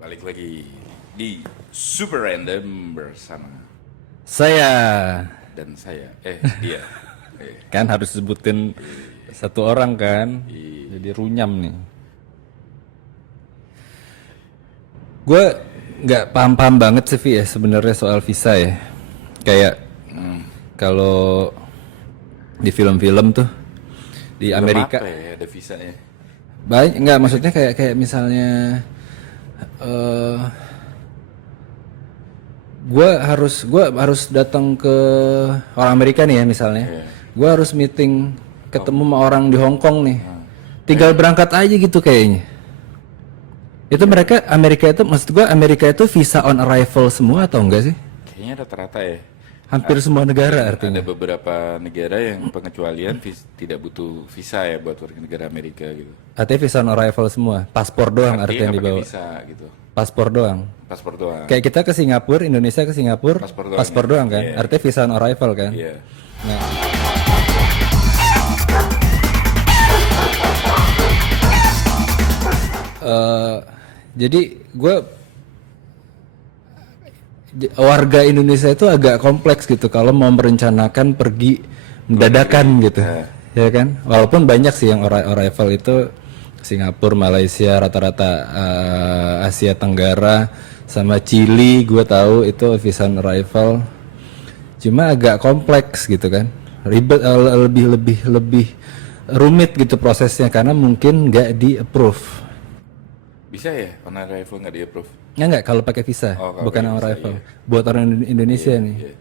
Balik lagi di Super Random bersama Saya dan saya. Dia. kan harus sebutin satu orang kan, jadi runyam nih. Gue nggak paham-paham banget sih Vi, ya sebenarnya soal visa ya. Kayak kalau di film-film tuh di Film Amerika apa ya ada visanya? banyak nggak, maksudnya kayak kayak misalnya eh gue harus datang ke orang Amerika nih ya misalnya. Iya. Gue harus meeting ketemu sama orang di Hong Kong nih. Tinggal berangkat aja gitu kayaknya. Itu mereka Amerika itu, maksud gue Amerika itu visa on arrival semua atau enggak sih? Kayaknya rata-rata ya. Hampir semua negara Ada artinya. beberapa negara yang pengecualian tidak butuh visa ya buat warga negara Amerika gitu. Artinya visa on arrival semua. Paspor doang artinya yang Artinya nggak pakai dibawa. visa gitu. Paspor doang. Paspor doang. Kayak kita ke Singapura, Indonesia ke Singapura, Paspor doang paspor ya? doang kan? Iya. Artinya visa on arrival kan? Iya. Nah, jadi gue warga Indonesia itu agak kompleks gitu kalau mau merencanakan pergi mendadakan gitu, ya kan? Walaupun banyak sih yang arrival itu Singapura, Malaysia, rata-rata Asia Tenggara sama Chili, gue tahu itu visa on arrival. Cuma agak kompleks gitu kan, ribet, lebih rumit gitu prosesnya karena mungkin nggak di approve. Bisa ya on arrival nggak di approve? Nggak kalau pakai visa, Oh, kalau bukan pakai on visa, arrival. iya. Buat orang Indonesia nih. Iya.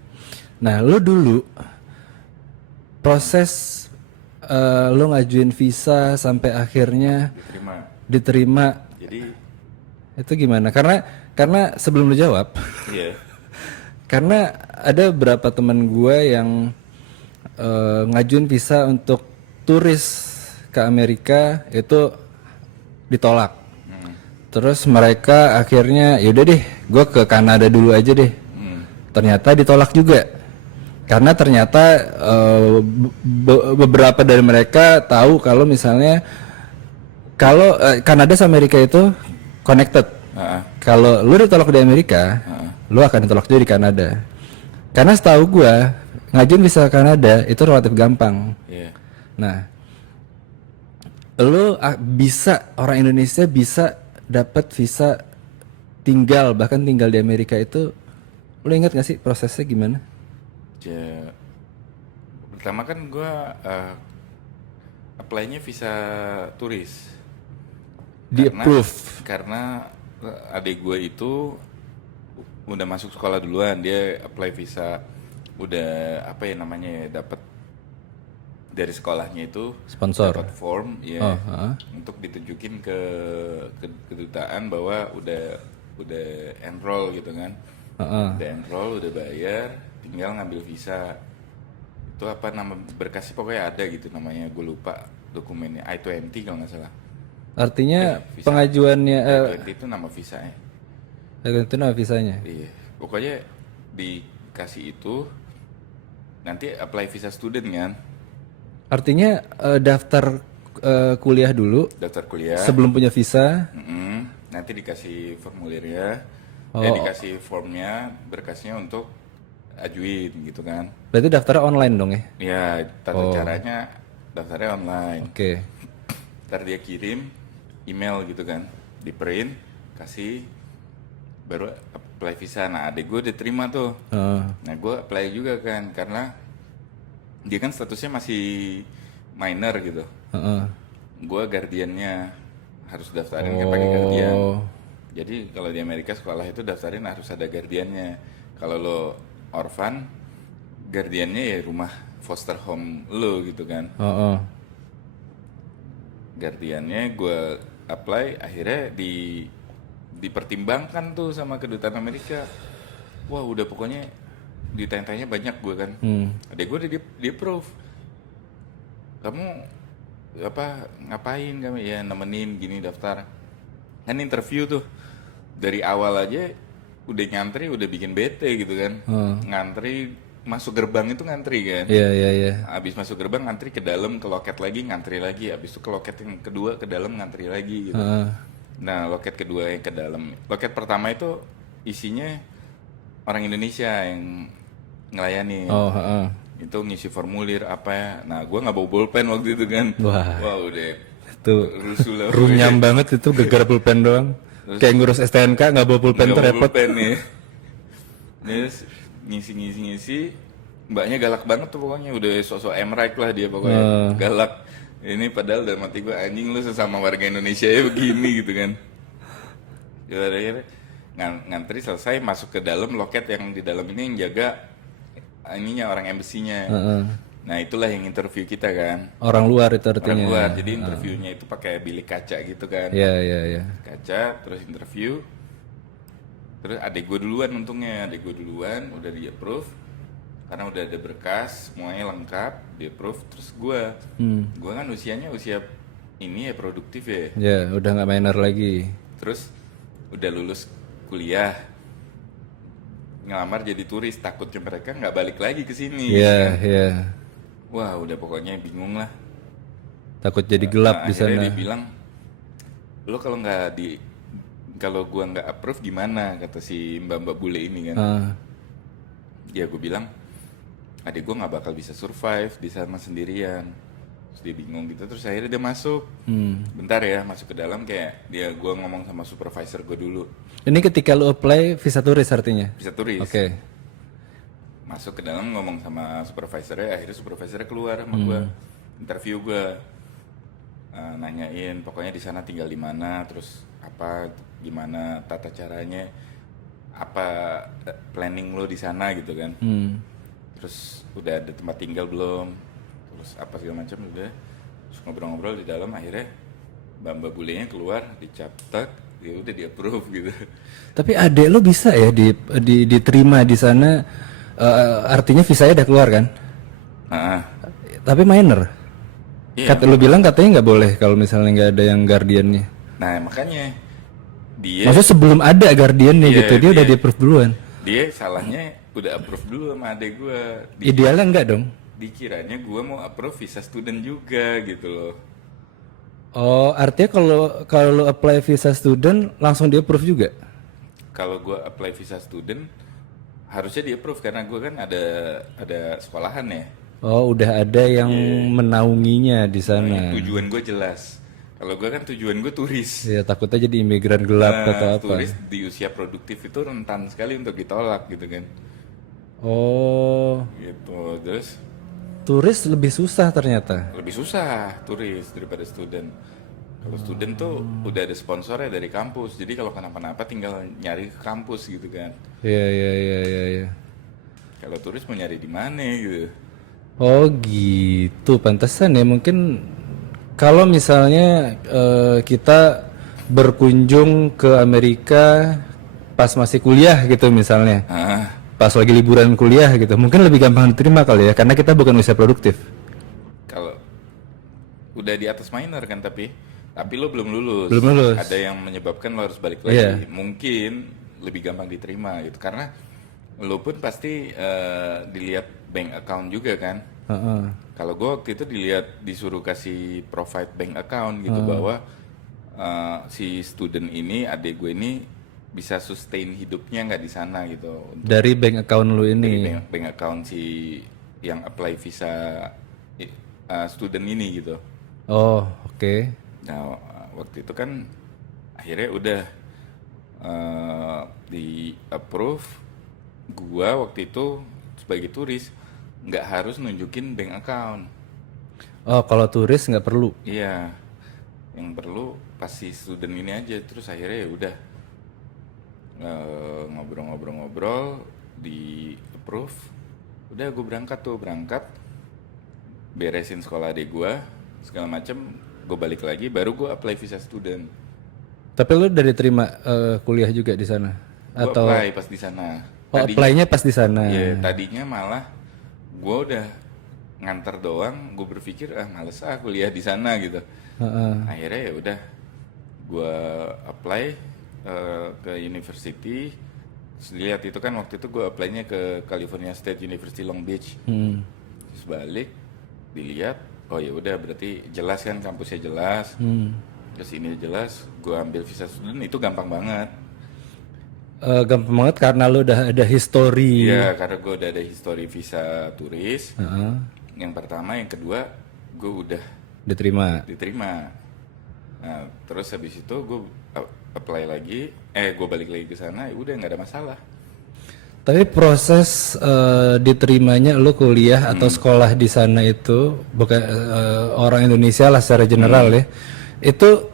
Nah, lo dulu proses lo ngajuin visa sampai akhirnya Diterima. diterima Jadi itu gimana? Karena sebelum lo jawab, iya. karena ada beberapa teman gue yang ngajuin visa untuk turis ke Amerika itu ditolak. Terus mereka akhirnya yaudah deh, gue ke Kanada dulu aja deh. Ternyata ditolak juga. Karena ternyata beberapa dari mereka tahu kalau misalnya kalau Kanada sama Amerika itu connected. Heeh. Kalau lu ditolak di Amerika, lu akan ditolak juga di Kanada. Karena setahu gua ngajuin visa Kanada itu relatif gampang. Iya. Nah, lu bisa, orang Indonesia bisa dapat visa bahkan tinggal di Amerika itu. Lu ingat gak sih prosesnya gimana? Ja, pertama kan gue apply-nya visa turis Di karena approve. karena adik gue itu udah masuk sekolah duluan, dia apply visa udah apa ya namanya ya, dapat dari sekolahnya itu Sponsor. dapat form ya Oh, heeh. untuk ditunjukin ke kedutaan bahwa udah enroll gitu kan. Heeh. Udah enroll, udah bayar, tinggal ngambil visa. Itu apa nama berkasnya pokoknya ada gitu namanya, gue lupa dokumennya I-20 kalau nggak salah. Artinya Visa. pengajuannya I-20 itu nama visanya. itu nama visanya. Iya, pokoknya dikasih itu nanti apply visa student kan, Artinya daftar kuliah dulu daftar kuliah. sebelum punya visa. Nanti dikasih formulirnya, Oh. dikasih formnya, berkasnya untuk ajuin gitu kan. Berarti daftarnya online dong ya? Ya, tata Oh. caranya daftarnya online. Oke. Ntar dia kirim email gitu kan, di print, kasih, baru apply visa. Nah adik gue diterima tuh. Heeh. Nah gue apply juga kan, karena dia kan statusnya masih minor gitu. Heeh. Gue guardiannya harus daftarin kan pakai guardian. Oh. Jadi kalau di Amerika sekolah itu daftarin harus ada guardiannya. Kalau lo orphan, guardiannya ya rumah foster home lo gitu kan. Heeh. Guardiannya gue apply, akhirnya dipertimbangkan tuh sama kedutaan Amerika. Wah udah pokoknya ditanya-tanya banyak gue kan. Adek gue di approve. Kamu apa ngapain kami ya nemenin gini daftar. Kan interview tuh dari awal aja udah ngantri, udah bikin bete gitu kan. Ngantri masuk gerbang itu ngantri kan. Iya, iya, iya. Abis masuk gerbang ngantri ke dalam, ke loket lagi ngantri lagi, abis itu ke loket yang kedua ke dalam ngantri lagi gitu. Heeh. Nah, loket kedua yang ke dalam. Loket pertama itu isinya orang Indonesia yang ngelayanin. Oh, heeh. Itu ngisi formulir apa ya. Nah, gua nggak bawa bolpen waktu itu kan. Wah, Wah, udah itu rusuh lah. runyam banget itu gara-gara pulpen doang. Kayak ngurus STNK nggak bawa pulpen Nggak tuh bawa repot. pulpen nih. Terus ngisi. Mbaknya galak banget tuh pokoknya. Udah sosok emrak lah dia pokoknya. Galak. Ini padahal dalam hati gue, anjing lu sesama warga Indonesia ya begini gitu kan. Ya akhirnya ngantri selesai, masuk ke dalam loket yang di dalam ini yang jaga ininya orang embassy-nya. Nah itulah yang interview kita kan. Orang luar itu Orang artinya. luar, jadi interviewnya itu pakai bilik kaca gitu kan. Iya, iya, iya. Kaca, terus interview. Terus adik gue duluan untungnya, udah di approve. Karena udah ada berkas, semuanya lengkap, di approve. Terus gue kan usianya usia ini ya produktif ya. Ya, udah nggak minor lagi. Terus udah lulus kuliah, ngelamar jadi turis, takutnya mereka nggak balik lagi ke sini. Iya, iya. Wah, udah pokoknya bingung lah. Takut jadi gelap di Akhirnya sana. dia bilang, lo kalau gua nggak approve gimana, kata si mbak bule ini kan. Ya gue bilang, adik gue nggak bakal bisa survive di sana sendirian. Terus dia bingung gitu, terus akhirnya dia masuk. Bentar ya, masuk ke dalam, kayak gue ngomong sama supervisor gue dulu. Ini ketika lu apply visa turis artinya? Bisa turis. Oke. Masuk ke dalam ngomong sama supervisornya, akhirnya supervisornya keluar sama gue, interview gue, nanyain pokoknya di sana tinggal di mana, terus apa, gimana tata caranya, apa planning lo di sana gitu kan. Terus udah ada tempat tinggal belum, terus apa segala macam udah. Terus ngobrol-ngobrol di dalam, akhirnya mbak bulenya keluar, dicaptek, ya udah di approve gitu. Tapi adek lo bisa ya diterima di sana, artinya visanya udah keluar kan? Tapi minor. Iya. Lo bilang katanya nggak boleh kalau misalnya nggak ada yang guardiannya. Nah makanya dia Maksudnya sebelum ada guardiannya Iya, gitu, dia udah dia- di-approve duluan. dia salahnya udah approve dulu sama adek gue. Idealnya enggak dong? Dikiranya gue mau approve visa student juga gitu loh. Oh, artinya kalau lo apply visa student langsung di-approve juga? Kalau gue apply visa student harusnya di approve karena gue kan ada sekolahan ya. Oh, udah ada yang menaunginya di sana. Tujuan gue jelas. Kalau gue kan tujuan gue turis. Ya takutnya jadi imigran gelap atau apa. Turis di usia produktif itu rentan sekali untuk ditolak gitu kan. Oh, Gitu. Terus turis lebih susah ternyata. lebih susah turis daripada student. Kalau student tuh udah ada sponsornya dari kampus, jadi kalau kenapa-napa tinggal nyari ke kampus gitu kan. Iya, iya, iya, iya, iya. Kalau turis mau nyari di mana gitu. Oh gitu, pantesan ya mungkin kalau misalnya kita berkunjung ke Amerika pas masih kuliah gitu misalnya, pas lagi liburan kuliah gitu, mungkin lebih gampang diterima kali ya, karena kita bukan usia produktif. Kalau udah di atas minor kan tapi lo belum lulus. Belum lulus. Ada yang menyebabkan lo harus balik lagi. Iya. Mungkin lebih gampang diterima gitu karena lo pun pasti dilihat bank account juga kan. Heeh. Kalau gue waktu itu disuruh kasih provide bank account gitu bahwa si student ini, adik gue ini bisa sustain hidupnya nggak di sana gitu. Dari bank account lu Dari ini. bank account si yang apply visa student ini gitu. Oh, oke. Nah waktu itu kan akhirnya udah di approve. Gua waktu itu sebagai turis nggak harus nunjukin bank account. Oh, kalau turis nggak perlu. Iya, yang perlu pas si student ini aja. Terus akhirnya ya udah ngobrol-ngobrol di approve. Udah gue berangkat beresin sekolah adik gue segala macem, gue balik lagi baru gue apply visa student. Tapi lu udah diterima kuliah juga di sana? Gue Atau apply pas di sana. oh, apply-nya pas di sana? Iya, tadinya malah gue udah nganter doang, gue berpikir males kuliah di sana gitu. Akhirnya ya udah gue apply ke university. Terus lihat itu kan waktu itu gue apply-nya ke California State University Long Beach. Terus balik dilihat, oh ya udah berarti jelas kan kampusnya jelas. kesini jelas, gue ambil visa student itu gampang banget. Gampang banget karena lu udah ada history. Iya, karena gue udah ada history visa turis. Heeh. Yang pertama, yang kedua, gue udah Diterima. diterima. Nah, terus habis itu gue apply lagi, gue balik lagi ke sana, udah nggak ada masalah. Tapi proses diterimanya lu kuliah atau sekolah di sana itu bukan orang Indonesia lah secara general ya. Itu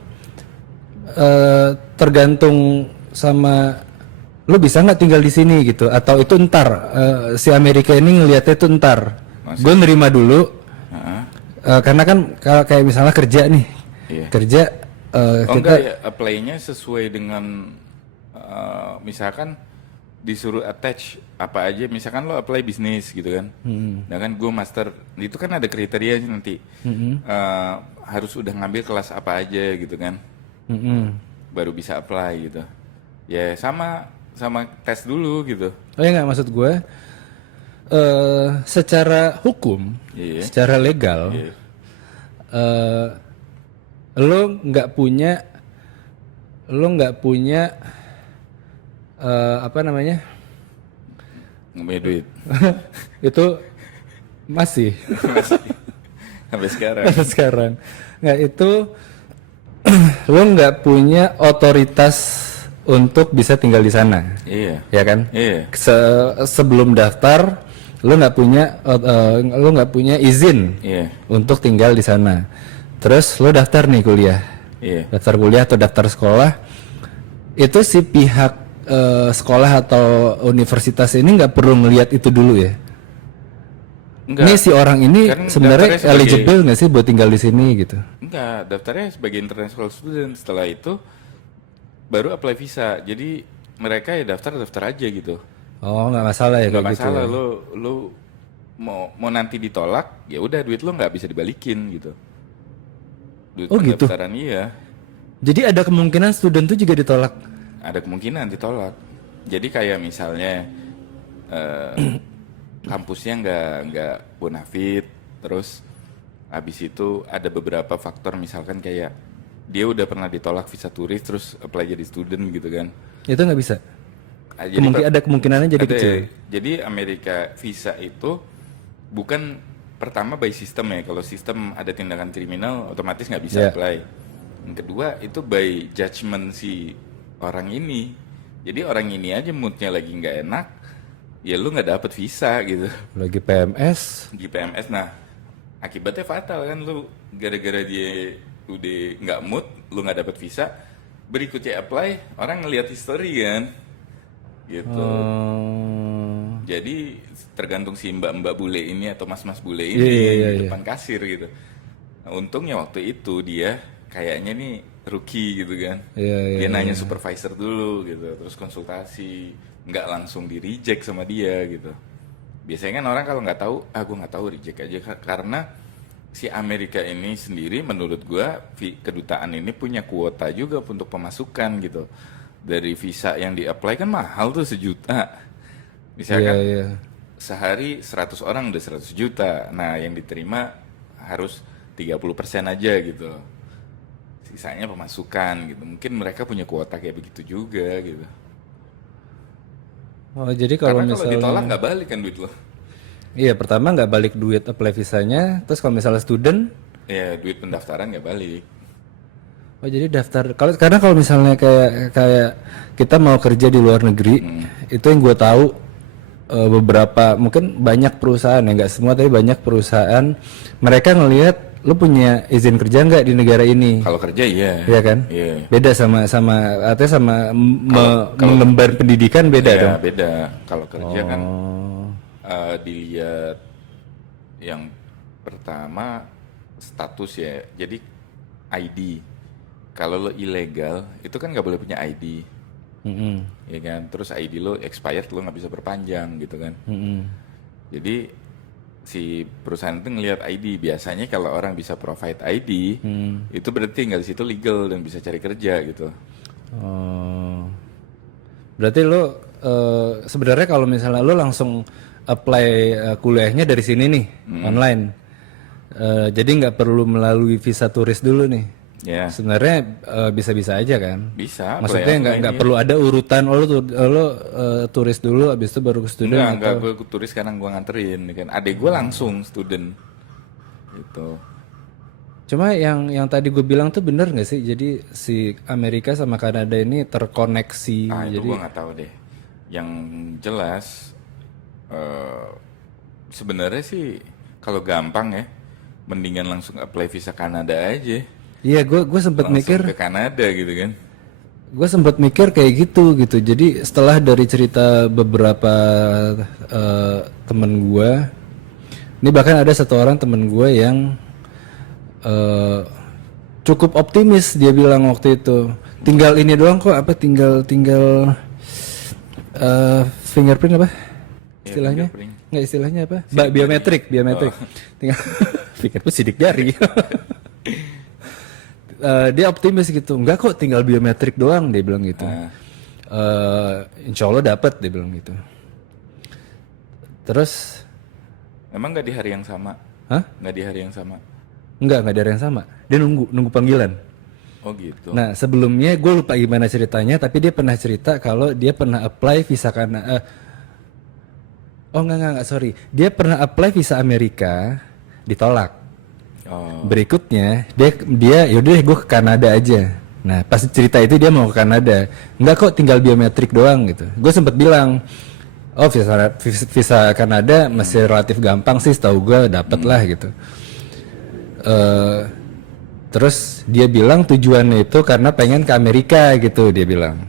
tergantung sama lu bisa nggak tinggal di sini gitu atau itu ntar si Amerika ini ngelihatnya itu ntar. Gue nerima dulu. Karena kan kayak misalnya kerja nih. Iya. Kerja kita enggak ya, apply-nya sesuai dengan misalkan disuruh attach apa aja, misalkan lo apply bisnis gitu kan. Nah kan gue master, itu kan ada kriterianya nanti. Harus udah ngambil kelas apa aja gitu kan. Baru bisa apply gitu. Ya sama tes dulu gitu. Oh ya nggak, maksud gue secara hukum, Iya. secara legal, Iya. lo nggak punya apa namanya? Nggak punya duit. Itu masih Sampai sekarang. sampai sekarang. Nggak, itu lo nggak punya otoritas untuk bisa tinggal di sana, Iya. ya kan? Iya. Sebelum daftar, lo nggak punya izin Iya. untuk tinggal di sana. Terus lo daftar nih kuliah, Iya. daftar kuliah atau daftar sekolah, itu si pihak sekolah atau universitas ini nggak perlu ngelihat itu dulu ya. Enggak. Ini si orang ini Kan sebenarnya daftarnya sebagai- eligible nggak sih buat tinggal di sini gitu? Enggak, daftarnya sebagai international student. Setelah itu baru apply visa. Jadi mereka ya daftar aja gitu. Oh, nggak masalah ya Nggak kayak gitu. masalah, Ya? lo mau nanti ditolak, ya udah duit lo nggak bisa dibalikin gitu. Duit Oh, gitu? pendaftaran iya. Jadi ada kemungkinan student tuh juga ditolak. Ada kemungkinan ditolak. Jadi kayak misalnya kampusnya nggak bonafit, terus habis itu ada beberapa faktor, misalkan kayak dia udah pernah ditolak visa turis terus apply jadi student gitu kan. Itu nggak bisa. Jadi Ada kemungkinannya jadi ada. kecil. Jadi Amerika visa itu bukan pertama by system ya. Kalau sistem ada tindakan kriminal otomatis nggak bisa Yeah. apply. Yang kedua itu by judgment si orang ini. Jadi orang ini aja moodnya lagi nggak enak, ya lu nggak dapet visa gitu. Lagi PMS. Di PMS, nah akibatnya fatal kan, lu gara-gara dia udah nggak mood, lu nggak dapet visa, berikutnya apply, orang ngelihat history kan, gitu. Oh. Jadi tergantung si mbak-mbak bule ini atau mas-mas bule ini Iya, di depan kasir gitu. Nah, untungnya waktu itu dia kayaknya nih rookie gitu kan. Iya, Dia nanya supervisor dulu gitu, terus konsultasi, nggak langsung di reject sama dia gitu. Biasanya kan orang kalau nggak tahu, gue nggak tahu, reject aja. Karena si Amerika ini sendiri menurut gua kedutaan ini punya kuota juga untuk pemasukan gitu. Dari visa yang di-apply kan mahal tuh 1 juta. Misalkan Iya. sehari 100 orang udah 100 juta. Nah, yang diterima harus 30% aja gitu. Sisanya pemasukan gitu. Mungkin mereka punya kuota kayak begitu juga gitu. Oh, jadi kalau Karena kalau misalnya ditolak nggak balik kan duit lo. iya, pertama nggak balik duit apply visanya, terus kalau misalnya student, Ya, duit pendaftaran nggak balik. oh jadi daftar karena kalau misalnya kayak kita mau kerja di luar negeri, itu yang gue tahu beberapa, mungkin banyak perusahaan ya, nggak semua tapi banyak perusahaan, mereka ngelihat lu punya izin kerja nggak di negara ini. Kalau kerja iya. Iya kan? Iya. Beda artinya sama mengemban pendidikan beda Iya, dong. beda. Kalau kerja kan Oh. dilihat yang pertama status ya. Jadi ID. Kalau lo ilegal itu kan nggak boleh punya ID, Mm-mm. ya kan. Terus ID lo expired, lo nggak bisa perpanjang gitu kan. Mm-mm. Jadi si perusahaan itu ngelihat ID. Biasanya kalau orang bisa provide ID, itu berarti tinggal di situ legal dan bisa cari kerja gitu. Oh. Berarti lo sebenarnya kalau misalnya lo langsung apply kuliahnya dari sini nih online, jadi nggak perlu melalui visa turis dulu nih. Ya, Sebenarnya bisa-bisa aja kan. bisa. Maksudnya apply nggak ini. perlu ada urutan lo turis dulu abis itu baru ke student Enggak, atau gue turis sekarang gue nganterin kan. Adek gue langsung student gitu. cuma yang tadi gue bilang tuh bener nggak sih? Jadi si Amerika sama Kanada ini terkoneksi. Ah itu Jadi gue nggak tahu deh. Yang jelas eh sebenarnya sih kalau gampang ya, mendingan langsung apply visa Kanada aja. iya gue sempat Langsung mikir, ke Kanada gitu kan. kayak gitu gitu. Jadi setelah dari cerita beberapa temen gue, ini bahkan ada satu orang temen gue yang eh, cukup optimis, dia bilang waktu itu tinggal ini doang kok, apa tinggal tinggal fingerprint apa Ya, istilahnya, fingerprint. nggak istilahnya apa, biometrik tinggal fingerprint sidik jari. Dia optimis gitu, enggak kok tinggal biometrik doang, dia bilang gitu. Nah, Insya Allah dapat, dia bilang gitu. Terus emang nggak di hari yang sama? hah, Nggak di hari yang sama? nggak ada yang sama, dia nunggu panggilan. Oh gitu. Nah, sebelumnya gue lupa gimana ceritanya, tapi dia pernah cerita kalau dia pernah apply visa Kanada. Oh enggak, sorry. Dia pernah apply visa Amerika, ditolak. Oh, Berikutnya dia yaudah gue ke Kanada aja. Nah, pas cerita itu dia mau ke Kanada. Enggak kok, tinggal biometrik doang gitu. Gue sempet bilang, oh visa Kanada masih relatif gampang sih, setahu gue dapet lah gitu. Terus dia bilang tujuannya itu karena pengen ke Amerika gitu, dia bilang.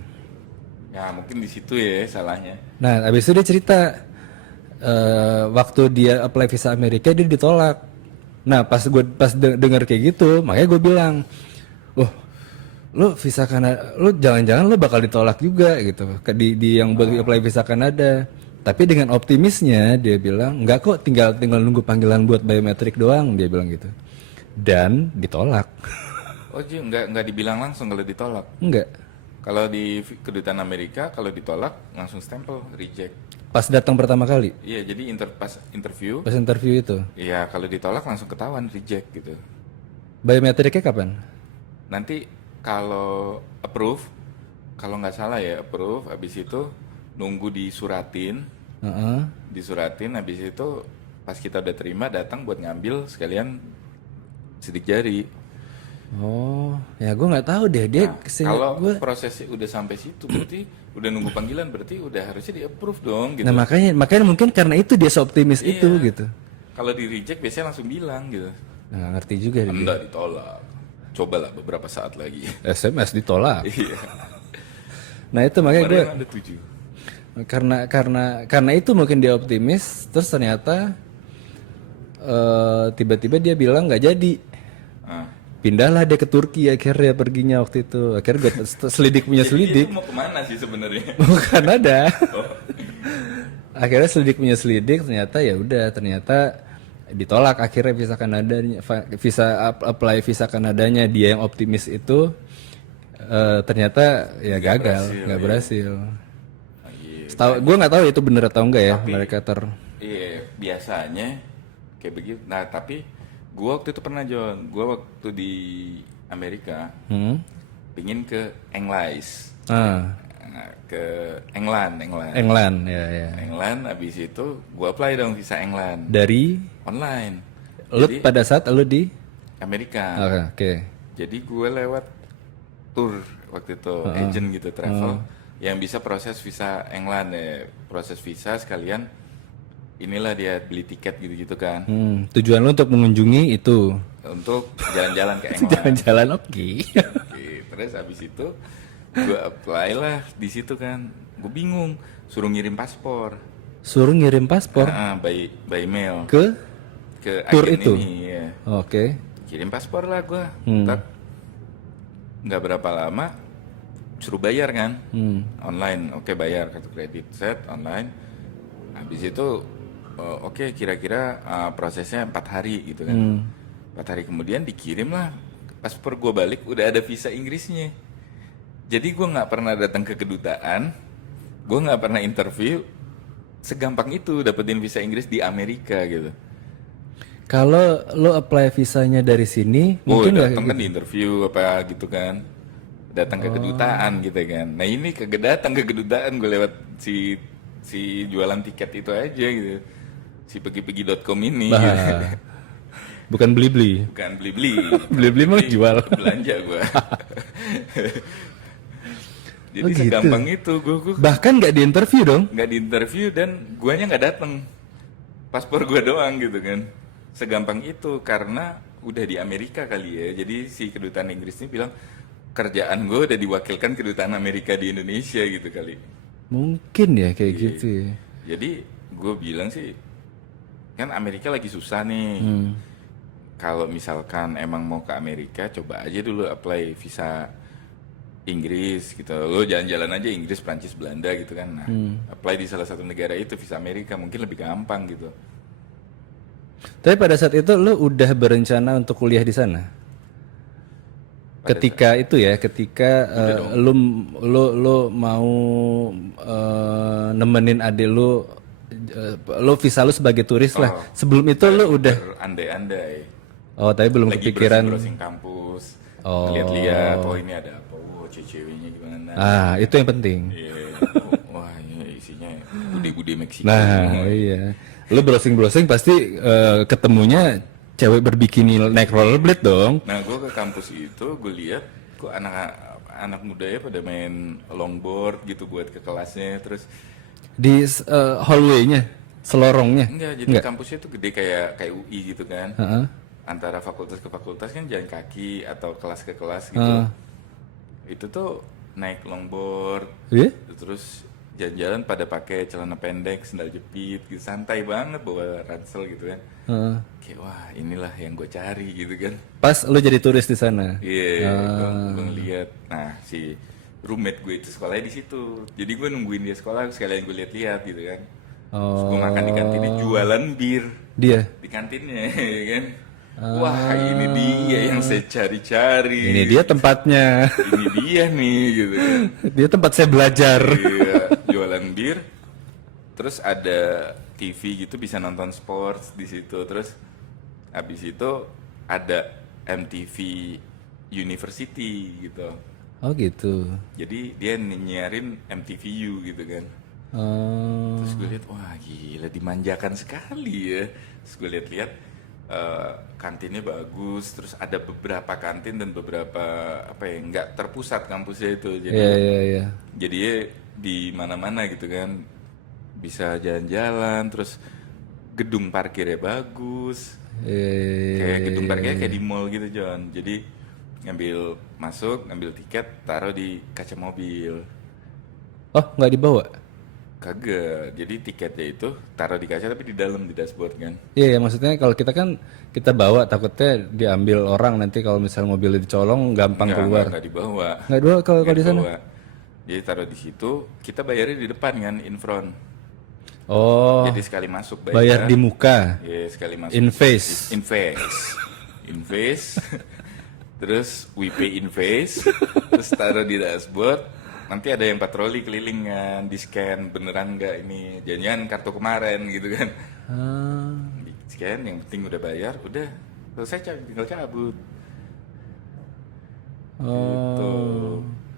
ya mungkin di situ ya salahnya. Nah, abis itu dia cerita waktu dia apply visa Amerika dia ditolak. Nah, pas denger kayak gitu, makanya gue bilang, "Wah, lu visa Kanada, lu jangan-jangan lu bakal ditolak juga gitu." Di yang buat apply visa Kanada. Tapi dengan optimisnya dia bilang, "Enggak kok, tinggal nunggu panggilan buat biometrik doang," dia bilang gitu. Dan ditolak. Oh Ji, nggak dibilang langsung kalau ditolak. Enggak. Kalau di kedutaan Amerika kalau ditolak langsung stempel reject. Pas datang pertama kali, Iya, jadi pas interview, pas interview itu. iya kalau ditolak langsung ketahuan reject gitu. Biometriknya kapan? Nanti kalau approve, kalau nggak salah ya approve, habis itu nunggu disuratin, Heeh. habis itu pas kita udah terima datang buat ngambil sekalian sidik jari. Oh, ya gue nggak tahu deh dia Kalau gue. prosesnya udah sampai situ berarti udah nunggu panggilan, berarti udah harusnya di approve dong gitu. Nah makanya mungkin karena itu dia seoptimis Iya. itu gitu. Kalau di reject biasanya langsung bilang gitu. Nah, nggak ngerti juga dia. Enggak ditolak. Cobalah beberapa saat lagi. SMS ditolak. Iya. Nah itu makanya gue Kemarin ada 7. karena itu mungkin dia optimis, terus ternyata tiba-tiba dia bilang nggak jadi. Ah. Pindahlah dia ke Turki akhirnya perginya waktu itu. Akhirnya gue selidik punya Jadi selidik. itu mau kemana sih sebenarnya? Bukan ada. Oh. Akhirnya selidik punya selidik, ternyata ya udah, ternyata ditolak akhirnya visa Kanadanya, apply visa Kanadanya. Dia yang optimis itu ternyata ya gagal, nggak berhasil. Ah, iya. Gue nggak tahu itu bener atau enggak ya, mereka Iya, biasanya kayak begitu. Nah, tapi gua waktu itu pernah John, gua waktu di Amerika pingin ke English. Ah, Nah, ke England. England ya. England, habis itu gua apply dong visa England Dari online. lu Jadi pada saat lu di Amerika. oke. Jadi gue lewat tour waktu itu, agent gitu travel yang bisa proses visa England ya, proses visa sekalian inilah dia beli tiket gitu-gitu kan Tujuan lu untuk mengunjungi itu untuk jalan-jalan ke England. jalan-jalan oke. Oke, terus habis itu gue apply lah di situ kan. Gue bingung, suruh ngirim paspor. Suruh ngirim paspor By mail ke ke tour agen itu? ini ya. Oke. Kirim paspor lah gue. Nggak berapa lama suruh bayar kan online. Oke, bayar kartu kredit set online. Habis itu oke, kira-kira prosesnya 4 hari gitu kan. 4 hari kemudian dikirim lah paspor gue balik, udah ada visa Inggrisnya. Jadi gue nggak pernah datang ke kedutaan, gue nggak pernah interview, segampang itu dapetin visa Inggris di Amerika gitu. Kalau lo apply visanya dari sini, mungkin nggak datang kan di interview apa gitu kan, datang ke kedutaan gitu kan. Nah ini kagak datang ke kedutaan, gue lewat si jualan tiket itu aja gitu, si pergi-pergi.com ini. bah, Gitu. bukan beli-beli. Bukan beli-beli, Beli-beli mah jual. belanja gue. Jadi Oh, gitu. segampang itu, gue Bahkan nggak di interview dong. nggak di interview dan guanya nggak datang, paspor gue doang gitu kan. Segampang itu karena udah di Amerika kali ya. Jadi si kedutaan Inggris ini bilang kerjaan gue udah diwakilkan kedutaan Amerika di Indonesia gitu kali. Mungkin ya kayak gitu ya. Jadi gue bilang sih kan Amerika lagi susah nih. Kalau misalkan emang mau ke Amerika, coba aja dulu apply visa Inggris gitu. Lo jalan-jalan aja Inggris, Prancis, Belanda gitu kan. Nah, apply di salah satu negara itu visa Amerika mungkin lebih gampang gitu. Tapi pada saat itu lo udah berencana untuk kuliah di sana? Ketika itu ya, ketika lo mau nemenin adik lo visa lo sebagai turis lah. Sebelum itu lo udah, Berandai-andai. oh tapi belum Lagi kepikiran. browsing kampus. Oh. Lihat-lihat, oh ini ada apa, oh ceweknya gimana. Ah itu yang penting. Iya. Wah ini isinya bude-bude Meksiko. Nah iya, lo browsing pasti ketemunya cewek berbikini naik rollerblade dong. Nah, gue ke kampus itu, gue lihat kok anak muda ya pada main longboard gitu buat ke kelasnya, terus Di hallway-nya, selorongnya. enggak, jadi kampusnya itu gede kayak UI gitu kan. Heeh. Antara fakultas ke fakultas kan jalan kaki atau kelas ke kelas gitu. Itu tuh naik longboard, Iya? terus jalan-jalan pada pakai celana pendek, sandal jepit, gitu santai banget bawa ransel gitu kan. Heeh. Kayak wah inilah yang gue cari gitu kan. Pas lo jadi turis di sana. Iya, gue ngeliat. Nah, si roommate gue itu sekolahnya di situ. Jadi gue nungguin dia sekolah, sekalian gue lihat-lihat gitu kan. Terus gue makan di kantinnya, jualan bir Dia. di kantinnya, ya kan. Wah, ini dia yang saya cari-cari. Ini dia tempatnya. Ini dia nih, gitu kan. Dia tempat saya belajar. Iya, jualan bir. Terus ada TV gitu, bisa nonton sports di situ. Terus habis itu ada MTV University gitu. Oh gitu. Jadi dia nyiarin MTVU gitu kan. Oh. Terus gue lihat, wah gila dimanjakan sekali ya. Terus gue lihat-lihat kantinnya bagus. Terus ada beberapa kantin dan beberapa apa ya nggak terpusat kampusnya itu. Jadi Iya. jadi di mana-mana gitu kan. Bisa jalan-jalan. Terus gedung parkirnya bagus. Kayak gedung parkirnya kayak di mall gitu John. Jadi ngambil tiket, taruh di kaca mobil. Oh nggak dibawa? Kagak. Jadi tiketnya itu taruh di kaca tapi di dalam di dashboard kan. Iya, maksudnya kalau kita bawa takutnya diambil orang nanti kalau misalnya mobilnya dicolong gampang keluar. Nggak dibawa. Nggak dibawa kalau Nggak di sana? dibawa. Jadi taruh di situ, kita bayarnya di depan kan, in front. Oh, Jadi sekali masuk bayar di muka, Iya, sekali masuk. in face. In face. Terus we pay in face. Terus taruh di dashboard. Nanti ada yang patroli keliling kan, di scan beneran nggak ini, jangan kartu kemarin gitu kan. Di scan, yang penting udah bayar, udah selesai tinggal cabut. Gitu.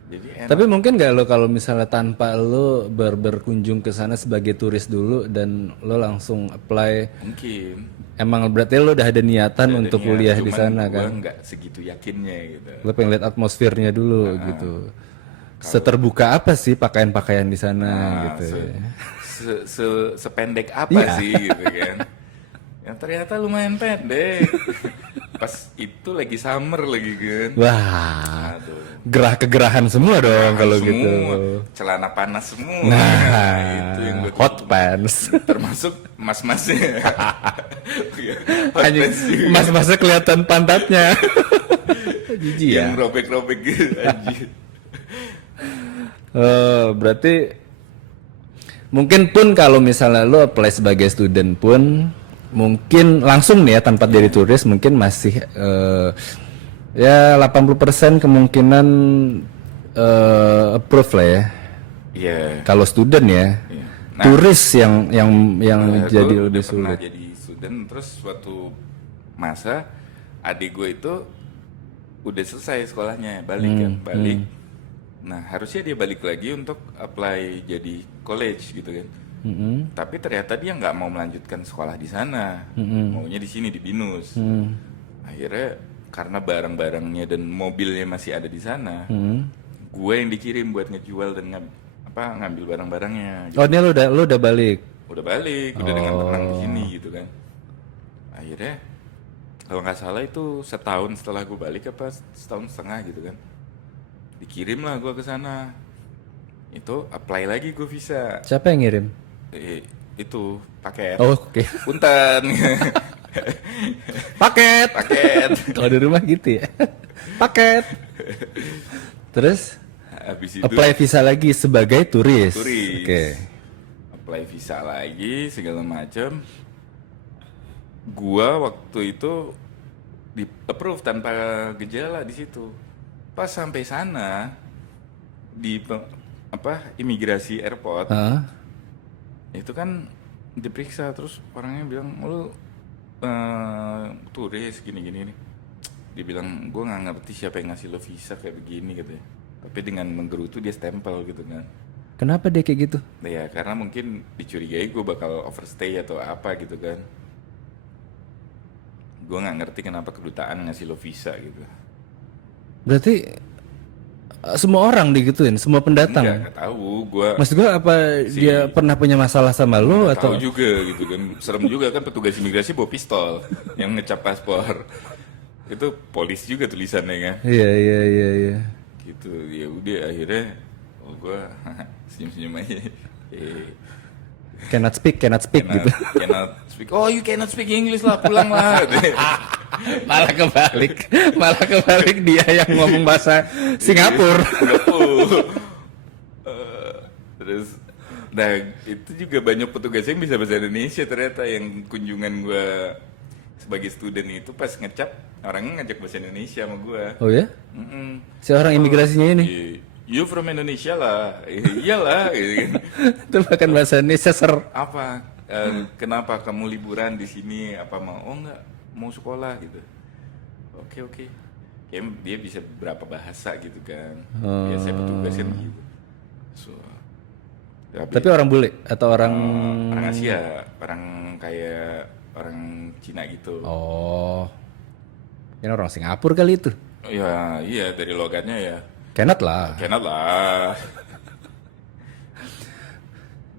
Jadi enak. Tapi mungkin nggak lo kalau misalnya tanpa lo berkunjung ke sana sebagai turis dulu dan lo langsung apply, Mungkin. emang berarti lo udah ada niatan Ada untuk niat, kuliah di cuman sana gua kan? nggak segitu yakinnya gitu. Lo pengen lihat atmosfernya dulu gitu. Seterbuka apa sih pakaian-pakaian di sana gitu? Sependek apa sih gitu kan. Yang ternyata lumayan pendek. Pas itu lagi summer lagi kan. Wah, Aduh. gerah-kegerahan semua dong kalau Semua, gitu. celana panas semua. Nah, itu yang gue hot pants. termasuk mas-masnya. Hot Anjing, pants juga. mas-masnya kelihatan pantatnya. Jijik ya. Yang robek-robek gitu anjir. Berarti mungkin pun kalau misalnya lo apply sebagai student pun mungkin langsung nih ya tanpa jadi turis mungkin masih ya 80% kemungkinan approve lah ya. Iya. Kalau student ya. Iya. Turis yang jadi Gue lebih udah pernah sulit. jadi student, terus waktu masa adik gue itu udah selesai sekolahnya, balik. Nah harusnya dia balik lagi untuk apply jadi college gitu kan. Tapi ternyata dia nggak mau melanjutkan sekolah di sana, maunya di sini di BINUS. Akhirnya karena barang-barangnya dan mobilnya masih ada di sana, gue yang dikirim buat ngejual dan ngambil barang-barangnya. Gitu. Oh ini lo udah balik? Udah balik, udah dengan tenang di sini gitu kan. Akhirnya kalau nggak salah itu setahun setelah gue balik apa setahun setengah gitu kan, dikirim lah gue ke sana. Itu apply lagi gue visa. Siapa yang ngirim? Itu paket. Oh oke. Punten. Paket. Kalau di rumah gitu ya. Paket. Terus habis itu apply visa lagi sebagai turis. Oke. Apply visa lagi segala macam. Gua waktu itu di approve tanpa gejala di situ. Pas sampai sana di imigrasi airport. Itu kan diperiksa terus orangnya bilang lu turis gini-gini nih. Dibilang gue nggak ngerti siapa yang ngasih lo visa kayak begini katanya. Tapi dengan menggerutu dia stempel gitu kan. Kenapa dia kayak gitu? Ya karena mungkin dicurigai gue bakal overstay atau apa gitu kan. Gue nggak ngerti kenapa kedutaan ngasih lo visa gitu. Berarti semua orang digituin, semua pendatang? Nggak tahu, gue. Maksud gue apa dia pernah punya masalah sama lo atau? Tahu juga gitu kan, serem juga kan petugas imigrasi bawa pistol yang ngecap paspor. Itu polis juga tulisannya kan. Iya. Gitu, ya udah akhirnya, gue senyum-senyum aja. Cannot speak Cannot gitu. Speak. Oh, you cannot speak English lah, pulang lah. Malah kebalik dia yang ngomong bahasa Singapura. Terus, nah itu juga banyak petugas yang bisa bahasa Indonesia ternyata yang kunjungan gue sebagai student itu pas ngecap orangnya ngajak bahasa Indonesia sama gue. Oh ya? Si orang imigrasinya ini? You from Indonesia lah, iyalah. Gitu. Itu bahkan bahasa Indonesia Apa? Kenapa kamu liburan di sini? Apa mau? Oh enggak, mau sekolah gitu. Oke. Kayak dia bisa berapa bahasa gitu kan. Biasanya petugas kan gitu. So, tapi orang bule atau orang Asia, orang kayak orang Cina gitu. Oh. Ini orang Singapura kali itu. Ya, iya dari logatnya ya. Cannot lah.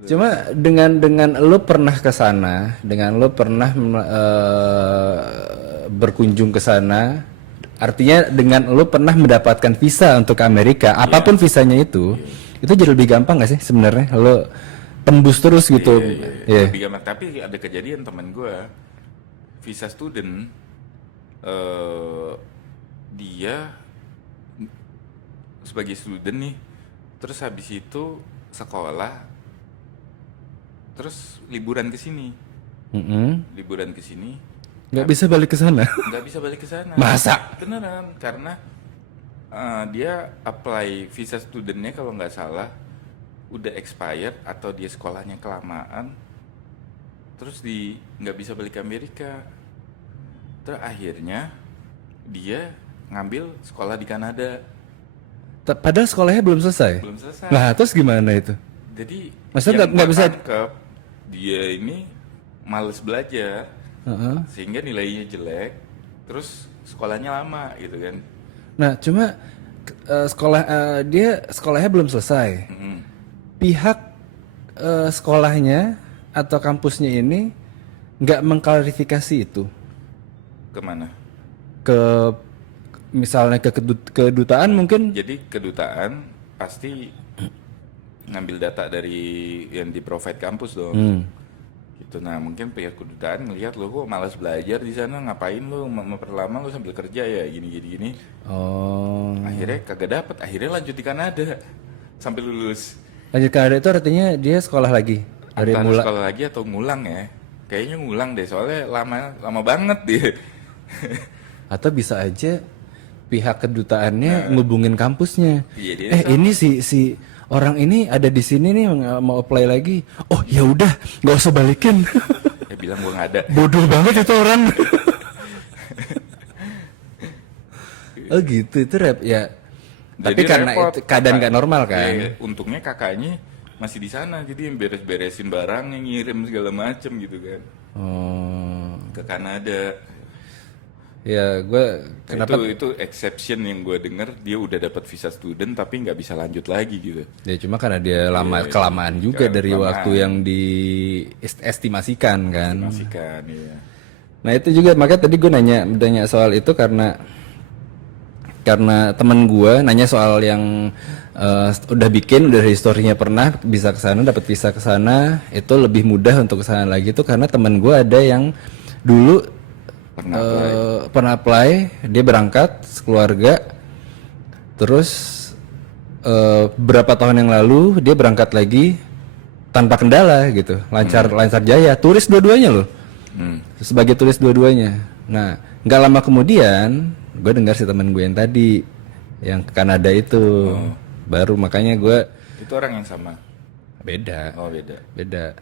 Cuma dengan lo pernah ke sana, dengan lo pernah berkunjung ke sana, artinya dengan lo pernah mendapatkan visa untuk Amerika, apapun visanya itu jadi lebih gampang nggak sih sebenarnya? Lo tembus terus gitu. Iya. Lebih gampang. Tapi ada kejadian teman gue, visa student, dia sebagai student nih, terus habis itu sekolah, terus liburan ke sini, nggak bisa balik ke sana. Masa? Beneran, karena dia apply visa studentnya kalau nggak salah udah expired atau dia sekolahnya kelamaan, terus nggak bisa balik ke Amerika. Terus akhirnya dia ngambil sekolah di Kanada. Padahal sekolahnya belum selesai. Nah, terus gimana itu? Jadi maksudnya nggak bisa tangkap, dia ini males belajar, sehingga nilainya jelek, terus sekolahnya lama gitu kan. Nah, cuma dia sekolahnya belum selesai. Pihak sekolahnya atau kampusnya ini nggak mengklarifikasi itu. Kemana? Misalnya ke kedutaan mungkin. Jadi kedutaan pasti ngambil data dari yang di provide kampus dong. Gitu. Nah mungkin pihak kedutaan ngelihat lo kok malas belajar di sana, ngapain lo memperlama lo sambil kerja ya gini. Oh. Akhirnya kagak dapet, akhirnya lanjut di Kanada sampai lulus. Lanjut Kanada itu artinya dia sekolah lagi. Sekolah lagi atau ngulang ya? Kayaknya ngulang deh, soalnya lama banget dia. Atau bisa aja pihak kedutaannya ngubungin kampusnya. Iya, ini si orang ini ada di sini nih mau apply lagi. Oh ya udah, nggak usah balikin. Bilang gua nggak ada. Bodoh banget itu orang. Oh gitu, itu rep ya. Tapi Jadi karena repot, itu keadaan kakak. nggak normal kan. Iya, untungnya kakaknya masih di sana, jadi yang beres-beresin barang, yang ngirim segala macem gitu kan Oh, ke Kanada. ya gue kenapa? Itu exception yang gue denger, dia udah dapat visa student tapi nggak bisa lanjut lagi gitu. Ya cuma karena dia kelamaan juga dari kelamaan. waktu yang diestimasikan kan. Masih kan, iya. Nah itu juga makanya tadi gue nanya soal itu karena teman gue nanya soal yang udah historinya pernah bisa ke sana, dapat visa ke sana, itu lebih mudah untuk ke sana lagi tuh karena teman gue ada yang dulu pernah apply, dia berangkat sekeluarga, terus berapa tahun yang lalu dia berangkat lagi tanpa kendala gitu, lancar jaya, turis dua-duanya loh. Sebagai turis dua-duanya. Nah, nggak lama kemudian gue dengar si teman gue yang tadi yang ke Kanada itu, baru makanya gue Itu orang yang sama. beda. Oh, beda.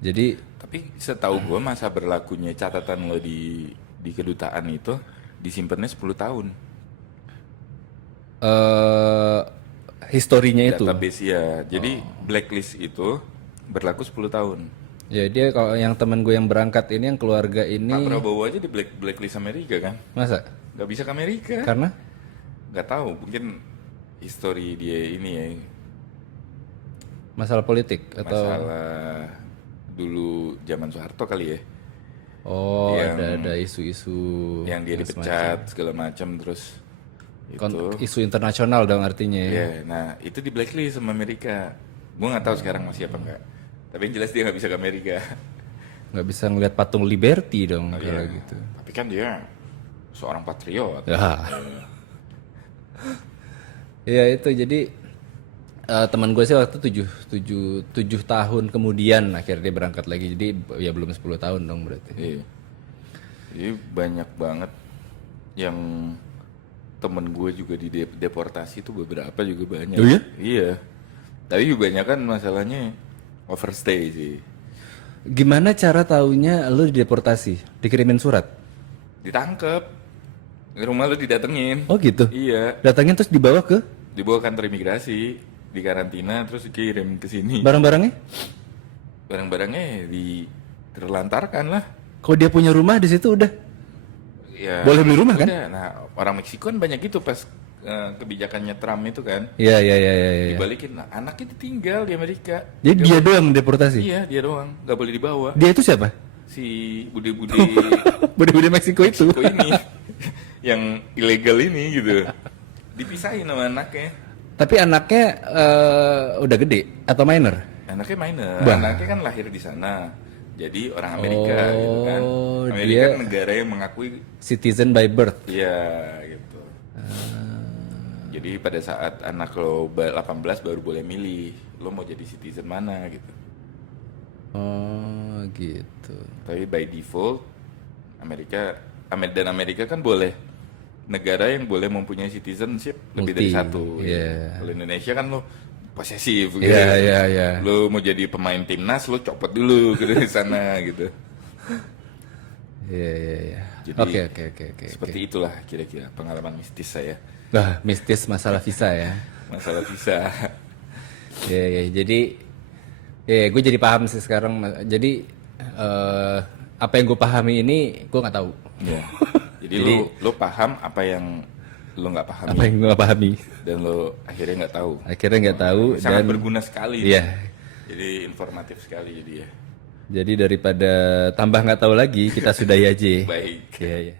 Jadi Tapi setahu gue masa berlakunya catatan lo di kedutaan itu disimpannya 10 tahun. historinya itu. Database ya. Jadi blacklist itu berlaku 10 tahun. Ya dia kalau yang teman gue yang berangkat ini yang keluarga Pak ini Prabowo aja di blacklist Amerika kan? masa? Nggak bisa ke Amerika. Karena Nggak tahu, mungkin history dia ini ya. masalah politik atau Masalah dulu zaman Soeharto kali ya. oh Yang- ada isu-isu Yang dia yang dipecat segala macam terus semacam. itu. Isu internasional dong artinya ya. Iya, nah itu di blacklist sama Amerika. Gue nggak tahu sekarang masih apa enggak. Tapi yang jelas dia nggak bisa ke Amerika. Nggak bisa ngelihat patung Liberty dong kalau Iya. gitu. Tapi kan dia seorang patriot. Ya. Ya itu jadi teman gue sih waktu 7 tahun kemudian akhirnya dia berangkat lagi. Jadi ya belum 10 tahun dong berarti. Iya. Jadi banyak banget yang temen gue juga di deportasi itu beberapa juga banyak. Oh iya? Iya. Tapi kebanyakan masalahnya overstay sih. Gimana cara taunya lu dideportasi? Dikirimin surat? Ditangkep. Di rumah lu didatengin. Oh gitu? Iya. Datangin terus dibawa ke Dibawa kantor imigrasi, di karantina terus dikirim ke sini. barang-barangnya? Barang-barangnya terlantarkan lah. Kalau dia punya rumah di situ udah Ya. boleh beli rumah kan? Udah. Nah, orang Meksiko kan banyak gitu pas kebijakannya Trump itu kan. Iya iya iya iya. Ya. Dibalikin, nah, anaknya ditinggal di Amerika. Jadi dia doang deportasi. Iya, dia doang, nggak boleh dibawa. Dia itu siapa? Si bude-bude Bude-bude Meksiko itu. Meksiko ini, yang ilegal ini gitu, dipisahin sama anaknya. Tapi anaknya udah gede atau minor? Anaknya minor, Bah. anaknya kan lahir di sana, jadi orang Amerika gitu kan. Oh, Amerika dia- kan negara yang mengakui, Citizen by birth. ya gitu. Jadi pada saat anak lo 18 baru boleh milih, lo mau jadi citizen mana gitu. Oh gitu. Tapi by default Amerika kan boleh, negara yang boleh mempunyai citizenship lebih dari Multi, satu. iya. Kalau Indonesia kan lo posesif gitu. Iya iya iya. Lo mau jadi pemain timnas, lo copot dulu ke dari sana gitu. Iya iya iya. Jadi, Oke. Seperti itulah kira-kira pengalaman mistis saya. Wah, mistis masalah visa ya. Masalah visa. Iya iya. Jadi ya gue jadi paham sih sekarang. Jadi apa yang gue pahami ini gue nggak tahu. Ya. Jadi lo paham apa yang lo nggak pahami Apa yang gue nggak pahami. dan lo akhirnya nggak tahu. Akhirnya nggak tahu Sangat dan berguna sekali. Iya. Jadi informatif sekali jadi ya. Jadi daripada tambah nggak tahu lagi kita sudahi aja. Baik. Iya iya.